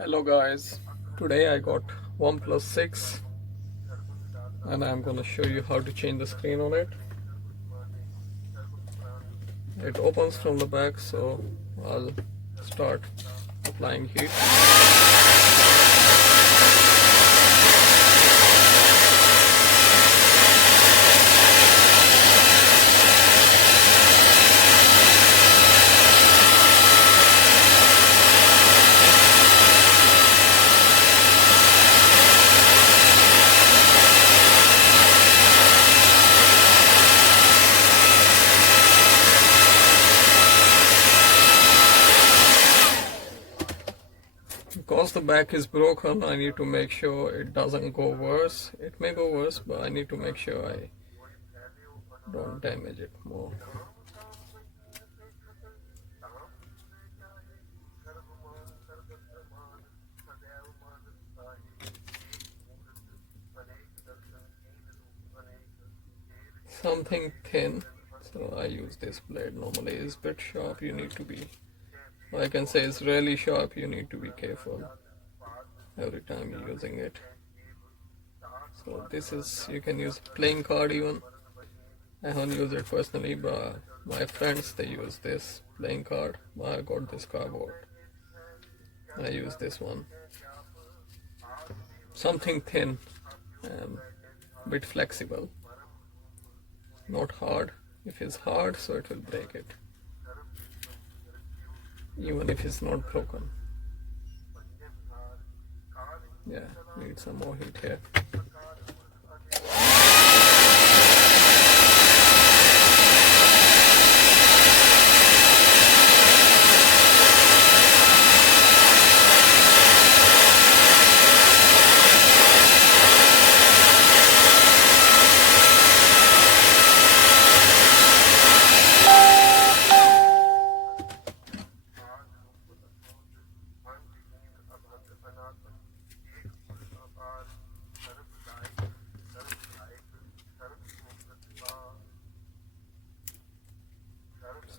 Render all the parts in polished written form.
Hello guys, today I got OnePlus 6 and I'm gonna show you how to change the screen on it. It opens from the back, so I'll start applying heat. Because the back is broken, I need to make sure it doesn't go worse. It may go worse, but I need to make sure I don't damage it more. Something thin, so I use this blade. Normally it's a bit sharp, you need to be, I can say it's really sharp, you need to be careful every time you're using it. So this is, you can use playing card even. I haven't used it personally, but my friends, they use this playing card. I got this cardboard. I use this one. Something thin and a bit flexible. Not hard. If it's hard, so it will break it. Even if it's not broken. Yeah, need some more heat here.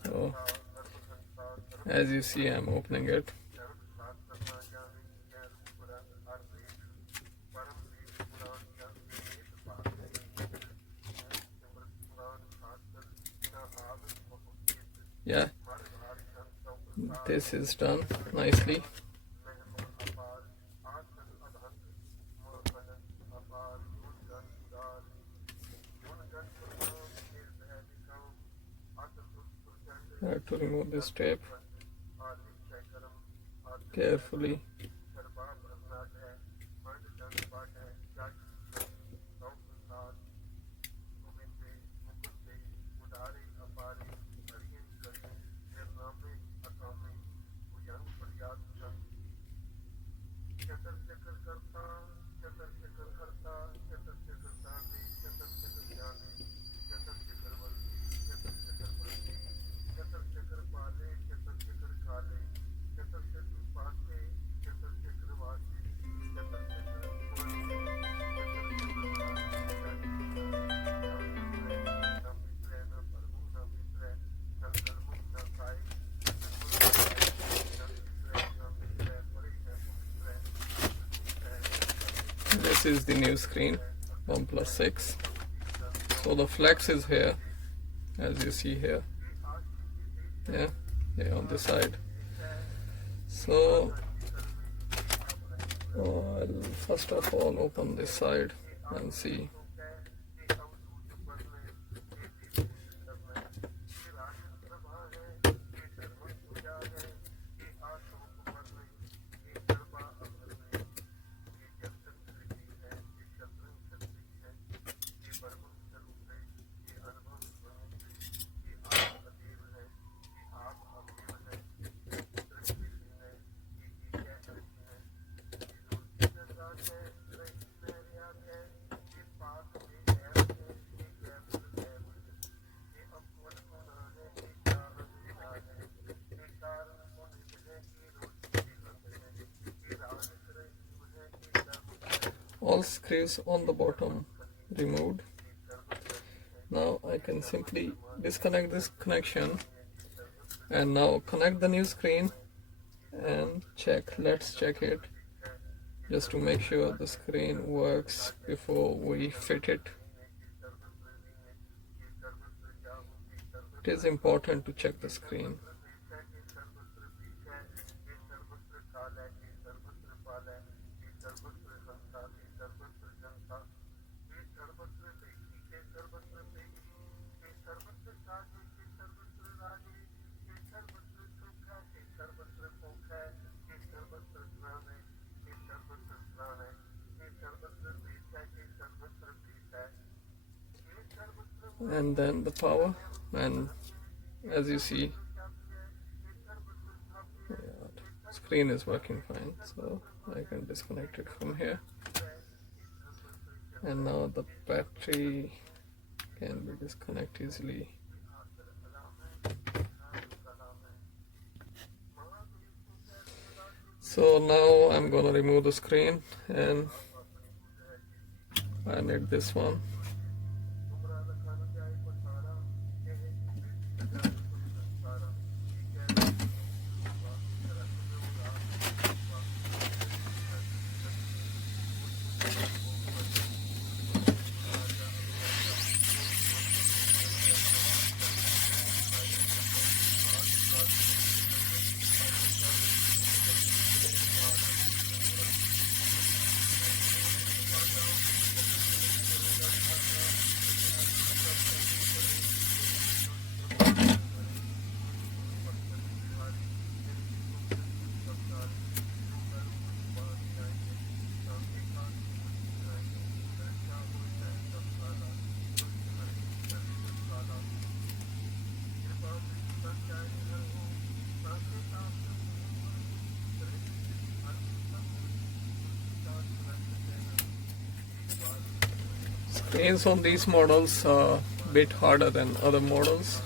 So, as you see, I'm opening it. Yeah, this is done nicely. I have to remove this tape carefully. This is the new screen, OnePlus 6. So the flex is here, as you see here. Yeah, on the side. So I'll first of all open this side and see. All screws on the bottom removed. Now I can simply disconnect this connection and now connect the new screen and let's check it just to make sure the screen works before we fit it. It is important to check the screen. And then the power, and as you see, yeah, screen is working fine, so I can disconnect it from here. And now the battery can be disconnected easily. So now I'm gonna remove the screen, and I need this one. Screens on these models are a bit harder than other models.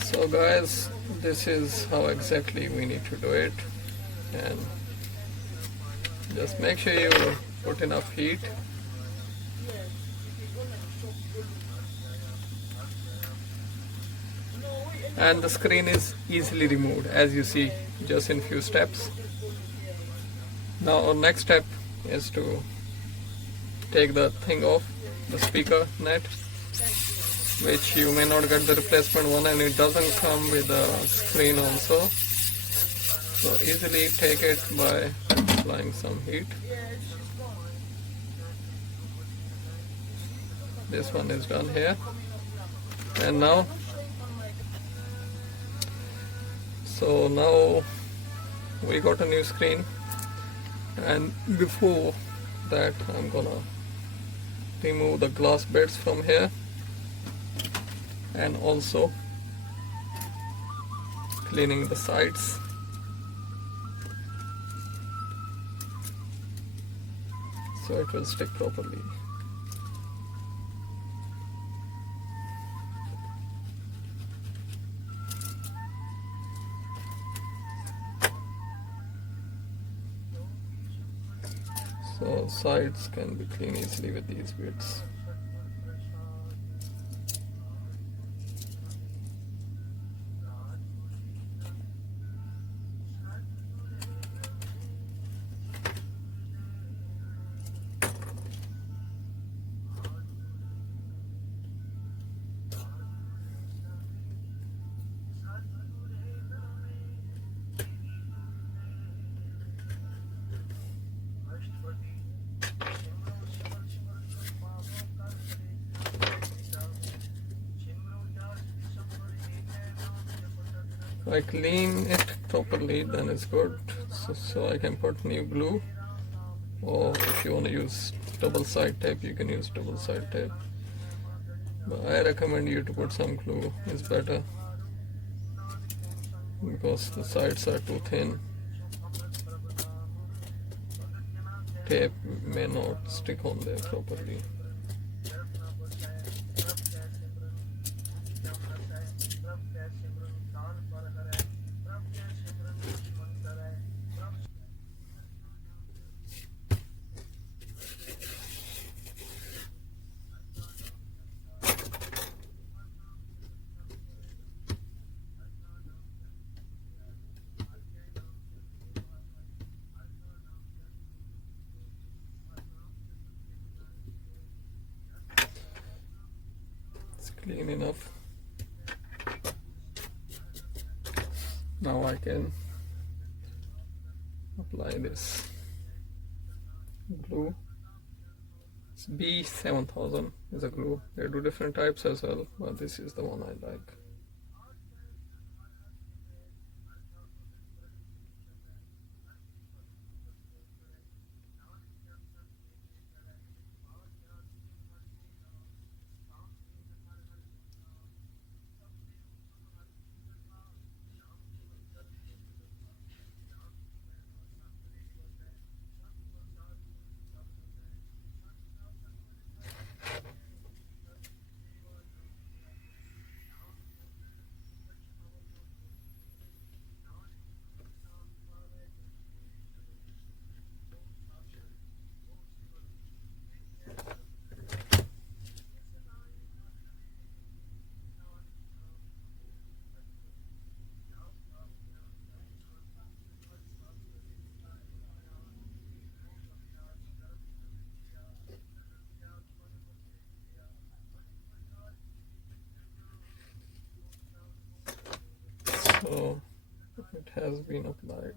So guys, this is how exactly we need to do it, and just make sure you put enough heat. And the screen is easily removed, as you see, just in few steps. Now our next step is to take the thing off, the speaker net, which you may not get the replacement one, and it doesn't come with a screen also. So easily take it by applying some heat. This one is done here, and now we got a new screen, and before that, I'm gonna remove the glass bits from here and also cleaning the sides. So it will stick properly. So sides can be cleaned easily with these bits. If I clean it properly, then it's good. So I can put new glue, or if you want to use double side tape, you can use double side tape. But I recommend you to put some glue, it's better, because the sides are too thin. Tape may not stick on there properly. It's clean enough. Now I can apply this glue. It's B7000 is a glue. They do different types as well, but this is the one I like. So it has been applied.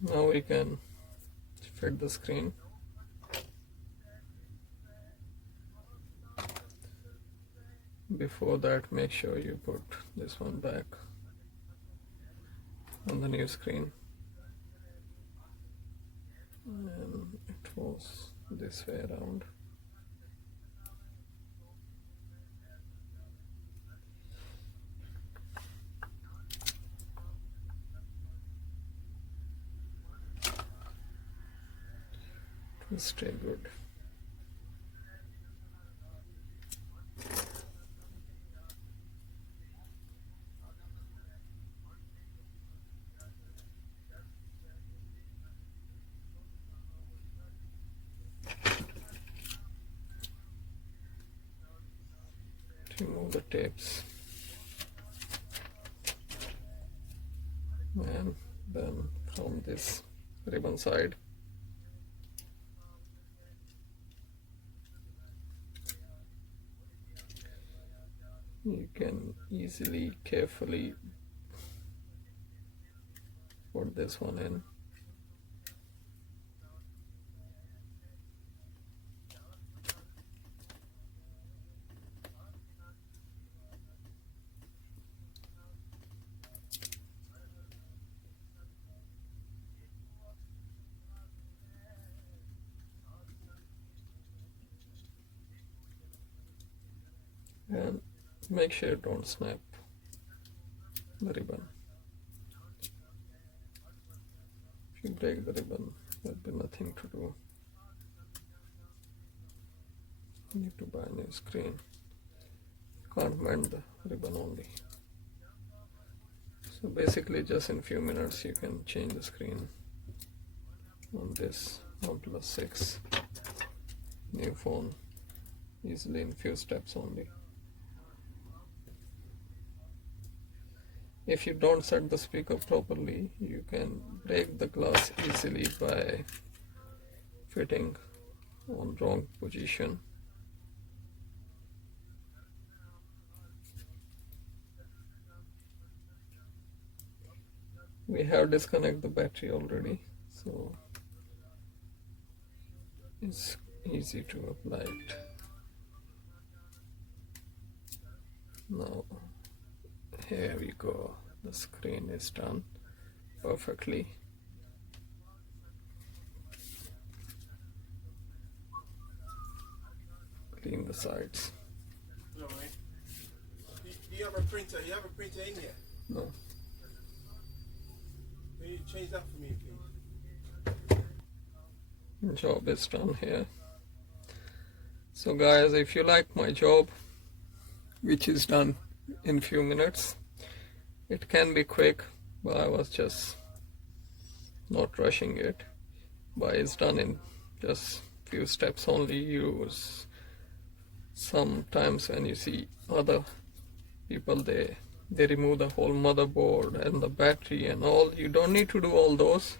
Now we can fit the screen. Before that, make sure you put this one back on the new screen. And it was this way around. It will stay good. Remove the tapes, and then from this ribbon side, you can easily, carefully put this one in. and make sure don't snap the ribbon. If you break the ribbon, there'll be nothing to do. You need to buy a new screen. You can't mend the ribbon only. So basically just in few minutes you can change the screen on this OnePlus 6 new phone easily in few steps only. If you don't set the speaker properly, you can break the glass easily by fitting on wrong position. We have disconnected the battery already, so it's easy to apply it. Now here we go, the screen is done perfectly. Clean the sides. No, right? Do you have a printer? You have a printer in here? No. Can you change that for me, please? Job is done here. So guys, if you like my job, which is done in few minutes, it can be quick, but I was just not rushing it, but it's done in just few steps only. Use sometimes when you see other people, they remove the whole motherboard and the battery and all. You don't need to do all those.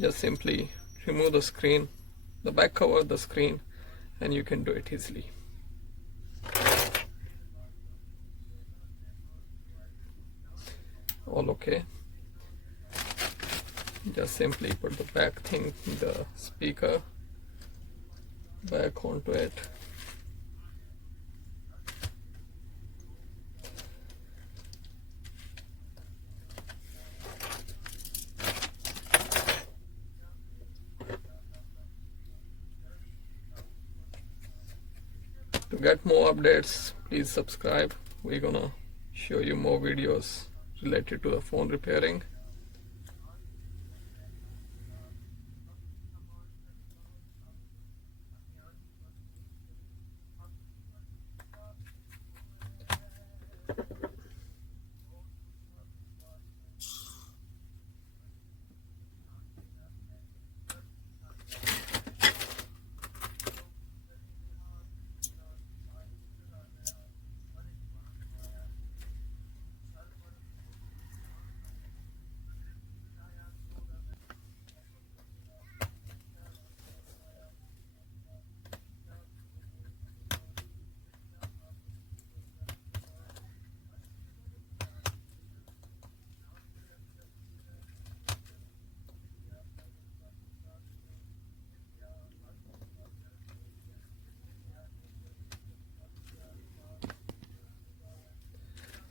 Just simply remove the screen, the back cover, the screen, and you can do it easily. All okay. Just simply put the back thing, the speaker back onto it. To get more updates, please subscribe. We're gonna show you more videos related to the phone repairing.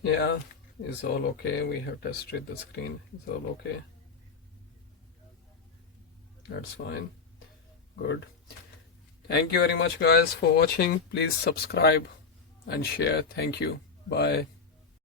Yeah, it's all okay. We have tested the screen. It's all okay. That's fine. Good. Thank you very much guys for watching. Please subscribe and share. Thank you. Bye.